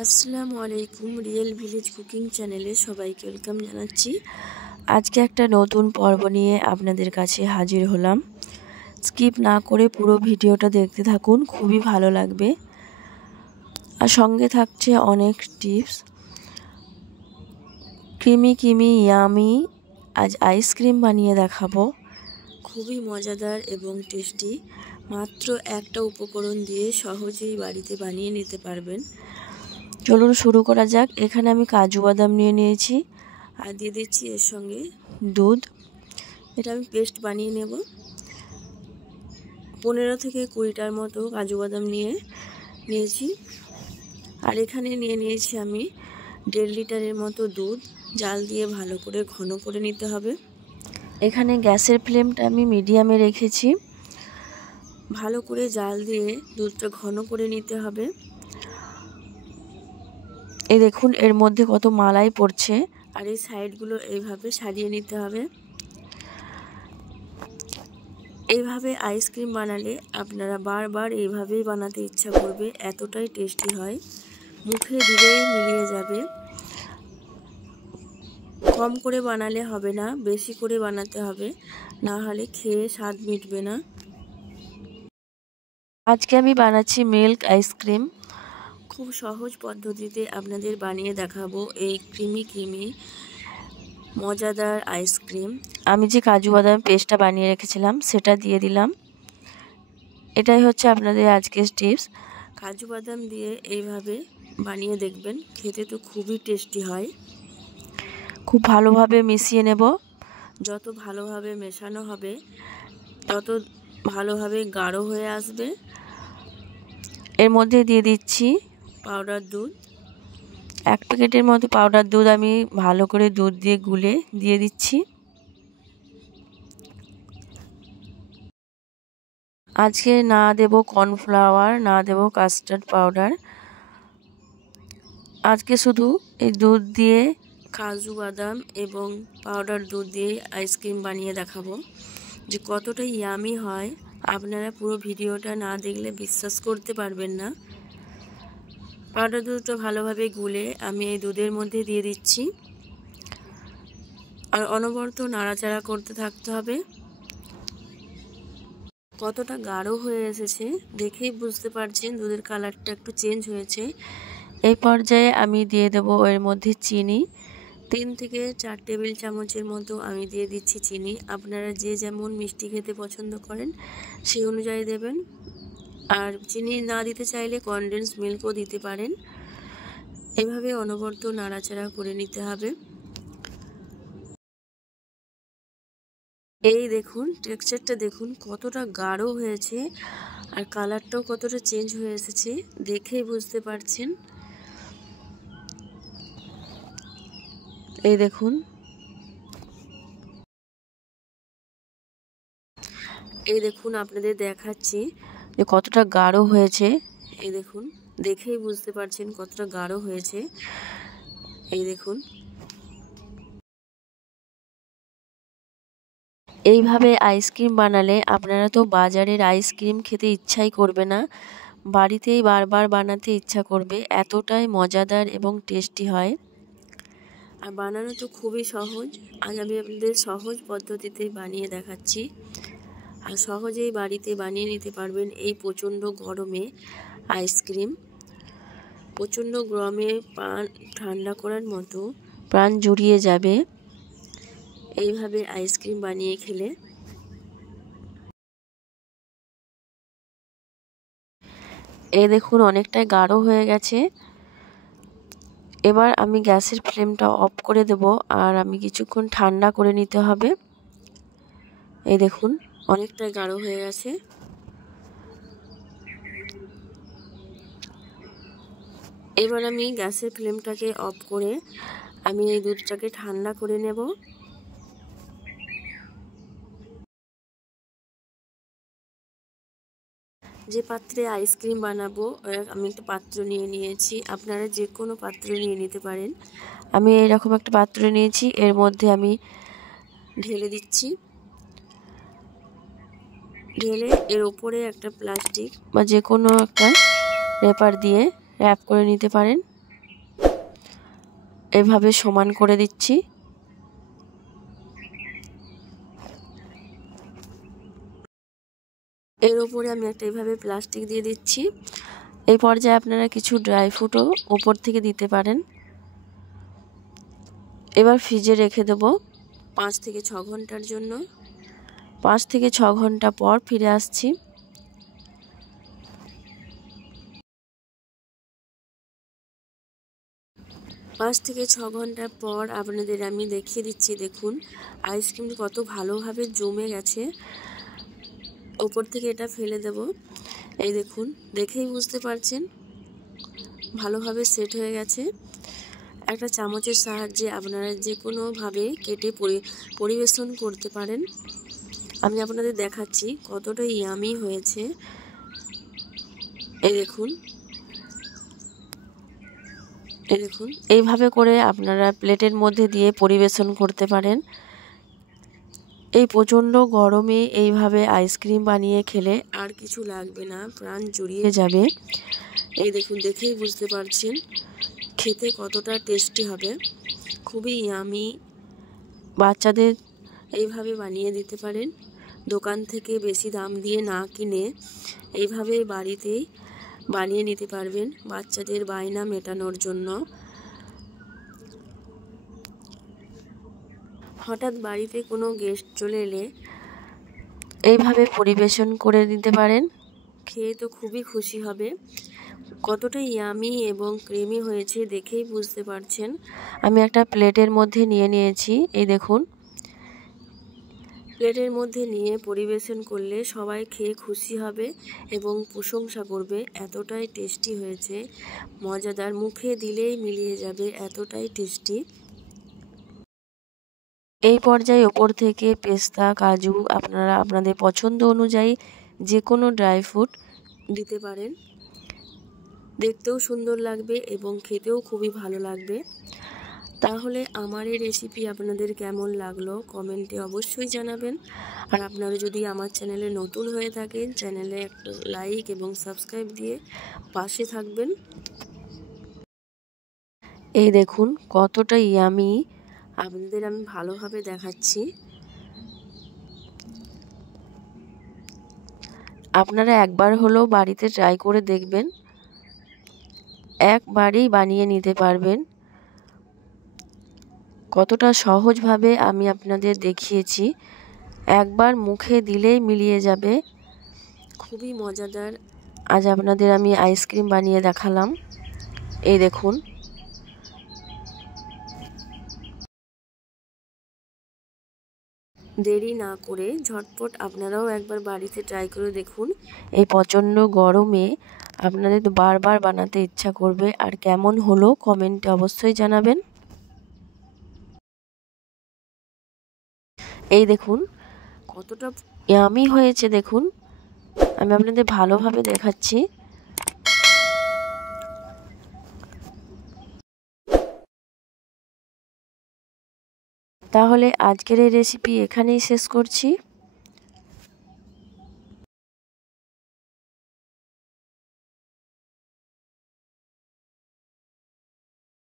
আসসালামু আলাইকুম। Real village cooking চ্যানেলে সবাইকে ওয়েলকাম জানাচ্ছি। আজকে একটা নতুন পর্ব নিয়ে আপনাদের কাছে হাজির হলাম। স্কিপ না করে পুরো ভিডিওটা দেখতে থাকুন, খুবই ভালো লাগবে। আর সঙ্গে থাকছে অনেক টিপস। ক্রিমি ইয়ামি আজ আইসক্রিম বানিয়ে দেখাবো, খুবই মজাদার এবং টেস্টি। মাত্র একটা উপকরণ দিয়ে সহজেই বাড়িতে বানিয়ে নিতে পারবেন। চলুন শুরু করা যাক। এখানে আমি কাজু বাদাম নিয়ে নিয়েছি আর দিয়ে দিচ্ছি এর সঙ্গে দুধ। এটা আমি পেস্ট বানিয়ে নেব। 15 থেকে 20টার মতো কাজু বাদাম নিয়েছি। আর এখানে নিয়েছি আমি 1.5 লিটারের মতো দুধ। জাল দিয়ে ভালো করে ঘন করে নিতে হবে। এখানে গ্যাসের ফ্লেমটা আমি মিডিয়ামে রেখেছি। ভালো করে জাল দিয়ে দুধটা ঘন করে নিতে হবে। এই দেখুন এর মধ্যে কত মালাই পড়ছে। আর এই সাইডগুলো এইভাবে সারিয়ে নিতে হবে। এইভাবে আইসক্রিম বানালে আপনারা বারবার এইভাবেই বানাতে ইচ্ছা করবে, এতটাই টেস্টি হয়। মুখে দিলেই মিলিয়ে যাবে। কম করে বানালে হবে না, বেশি করে বানাতে হবে, না হলে খেয়ে স্বাদ মিটবে না। আজকে আমি বানাচ্ছি মিল্ক আইসক্রিম। খুব সহজ পদ্ধতিতে আপনাদের বানিয়ে দেখাবো এই ক্রিমি মজাদার আইসক্রিম। আমি যে কাজু বাদাম পেস্টটা বানিয়ে রেখেছিলাম সেটা দিয়ে দিলাম। এটাই হচ্ছে আপনাদের আজকের টিপস। কাজু বাদাম দিয়ে এইভাবে বানিয়ে দেখবেন, খেতে তো খুবই টেস্টি হয়। খুব ভালোভাবে মিশিয়ে নেব। যত ভালোভাবে মেশানো হবে তত ভালোভাবে গাঢ় হয়ে আসবে। এর মধ্যে দিয়ে দিচ্ছি পাউডার দুধ। 1 প্যাকেটের মতো পাউডার দুধ আমি ভালো করে দুধ দিয়ে গুলে দিয়ে দিচ্ছি। আজকে না দেব কর্নফ্লাওয়ার, না দেব কাস্টার্ড পাউডার। আজকে শুধু এই দুধ দিয়ে, কাজু বাদাম এবং পাউডার দুধ দিয়ে আইসক্রিম বানিয়ে দেখাবো যে কতটা ইয়ামি হয়। আপনারা পুরো ভিডিওটা না দেখলে বিশ্বাস করতে পারবেন না। পাউডার দুধটা ভালোভাবে গুলে আমি এই দুধের মধ্যে দিয়ে দিচ্ছি। আর অনবরত নাড়াচাড়া করতে থাকতে হবে। কতটা গাঢ় হয়ে এসেছে দেখেই বুঝতে পারছেন, দুধের কালারটা একটু চেঞ্জ হয়েছে। এই পর্যায়ে আমি দিয়ে দেব এর মধ্যে চিনি। 3 থেকে 4 টেবিল চামচের মতো আমি দিয়ে দিচ্ছি চিনি। আপনারা যে যেমন মিষ্টি খেতে পছন্দ করেন সেই অনুযায়ী দেবেন। আর চিনি না দিতে চাইলে কনডেন্স মিল্কও দিতে পারেন। এভাবে অনবরত নাড়াচাড়া করে নিতে হবে। এই দেখুন টেক্সচারটা দেখুন কতটা গাঢ় হয়েছে আর কালারটাও কতটা চেঞ্জ হয়ে এসেছে, দেখেই বুঝতে পারছেন। এই দেখুন, আপনাদের দেখাচ্ছি যে কতটা গাঢ় হয়েছে। এই দেখুন, দেখেই বুঝতে পারছেন কতটা গাঢ় হয়েছে। এই দেখুন, এইভাবে আইসক্রিম বানালে আপনারা তো বাজারের আইসক্রিম খেতে ইচ্ছাই করবে না, বাড়িতেই বারবার বানাতে ইচ্ছা করবে, এতটাই মজাদার এবং টেস্টি হয়। আর বানানো তো খুবই সহজ। আজ আমি আপনাদের সহজ পদ্ধতিতে বানিয়ে দেখাচ্ছি। আর সহজেই বাড়িতে বানিয়ে নিতে পারবেন এই প্রচণ্ড গরমে আইসক্রিম। প্রচণ্ড গরমে প্রাণ ঠান্ডা করার মতো প্রাণ জুড়িয়ে যাবে এইভাবে আইসক্রিম বানিয়ে খেলে। এই দেখুন অনেকটাই গাঢ় হয়ে গেছে। এবার আমি গ্যাসের ফ্লেমটা অফ করে দেব আর আমি কিছুক্ষণ ঠান্ডা করে নিতে হবে। এই দেখুন অনেকটাই গাঢ় হয়ে গেছে। এবার আমি গ্যাসের ফ্লেমটাকে অফ করে আমি এই দুধটাকে ঠান্ডা করে নেব। যে পাত্রে আইসক্রিম বানাবো আমি একটা পাত্র নিয়ে নিয়েছি। আপনারা যে কোনো পাত্র নিয়ে নিতে পারেন। আমি এরকম একটা পাত্র নিয়েছি, এর মধ্যে আমি ঢেলে দিচ্ছি। ঢেলে এর ওপরে একটা প্লাস্টিক বা যে কোনো একটা র্যাপার দিয়ে র্যাপ করে নিতে পারেন। এভাবে সমান করে দিচ্ছি। এর উপরে আমি একটা এভাবে প্লাস্টিক দিয়ে দিচ্ছি। এই পর্যায়ে আপনারা কিছু ড্রাই ফ্রুটও উপর থেকে দিতে পারেন। এবার ফ্রিজে রেখে দেব 5 থেকে 6 ঘন্টার জন্য। 5 থেকে 6 ঘন্টা পর ফিরে আসছি। পাঁচ থেকে 6 ঘন্টা পর আপনাদের আমি দেখিয়ে দিচ্ছি। দেখুন আইসক্রিম কত ভালোভাবে জমে গেছে। ওপর থেকে এটা ফেলে দেব। এই দেখুন, দেখেই বুঝতে পারছেন ভালোভাবে সেট হয়ে গেছে। একটা চামচের সাহায্যে আপনারা যে কোনোভাবে কেটে পরিবেশন করতে পারেন। আমি আপনাদের দেখাচ্ছি কতটা ইয়ামি হয়েছে। এই দেখুন, এইভাবে করে আপনারা প্লেটের মধ্যে দিয়ে পরিবেশন করতে পারেন। এই প্রচণ্ড গরমে এইভাবে আইসক্রিম বানিয়ে খেলে আর কিছু লাগবে না, প্রাণ জুড়িয়ে যাবে। এই দেখুন, দেখেই বুঝতে পারছেন খেতে কতটা টেস্টি হবে। খুবই ইয়ামি। বাচ্চাদের এইভাবে বানিয়ে দিতে পারেন। দোকান থেকে বেশি দাম দিয়ে না কিনে এইভাবে বাড়িতেই বানিয়ে নিতে পারবেন বাচ্চাদের বায়না মেটানোর জন্য। হঠাৎ বাড়িতে কোনো গেস্ট চলে এলে এইভাবে পরিবেশন করে দিতে পারেন। খেয়ে তো খুবই খুশি হবে। কতটা ইয়ামি এবং ক্রিমি হয়েছে দেখেই বুঝতে পারছেন। আমি একটা প্লেটের মধ্যে নিয়ে নিয়েছি। এই দেখুন, প্লেটের মধ্যে নিয়ে পরিবেশন করলে সবাই খেয়ে খুশি হবে এবং প্রশংসা করবে এতটাই টেস্টি হয়েছে, মজাদার, মুখে দিলেই মিলিয়ে যাবে, এতটাই টেস্টি। এই পর্যায়ে ওপর থেকে পেস্তা, কাজু আপনারা আপনাদের পছন্দ অনুযায়ী যে কোনো ড্রাই ফ্রুট দিতে পারেন। দেখতেও সুন্দর লাগবে এবং খেতেও খুবই ভালো লাগবে। তাহলে আমার এই রেসিপি আপনাদের কেমন লাগলো কমেন্টে অবশ্যই জানাবেন। আর আপনারা যদি আমার চ্যানেলে নতুন হয়ে থাকেন, চ্যানেলে একটা লাইক এবং সাবস্ক্রাইব দিয়ে পাশে থাকবেন। এই দেখুন কতটা ইয়ামি, আপনাদের আমি ভালোভাবে দেখাচ্ছি। আপনারা একবার হলেও বাড়িতে ট্রাই করে দেখবেন, একবারেই বানিয়ে নিতে পারবেন। কতটা সহজভাবে আমি আপনাদের দেখিয়েছি, একবার মুখে দিলেই মিলিয়ে যাবে। খুবই মজাদার আজ আপনাদের আমি আইসক্রিম বানিয়ে দেখালাম। এই দেখুন, দেরি না করে ঝটপট আপনারাও একবার বাড়িতে ট্রাই করে দেখুন। এই প্রচণ্ড গরমে আপনাদের তো বারবার বানাতে ইচ্ছা করবে। আর কেমন হলো কমেন্টে অবশ্যই জানাবেন। এই দেখুন কতটা ইয়ামি হয়েছে। দেখুন আমি আপনাদের ভালোভাবে দেখাচ্ছি। তাহলে আজকের এই রেসিপি এখানেই শেষ করছি।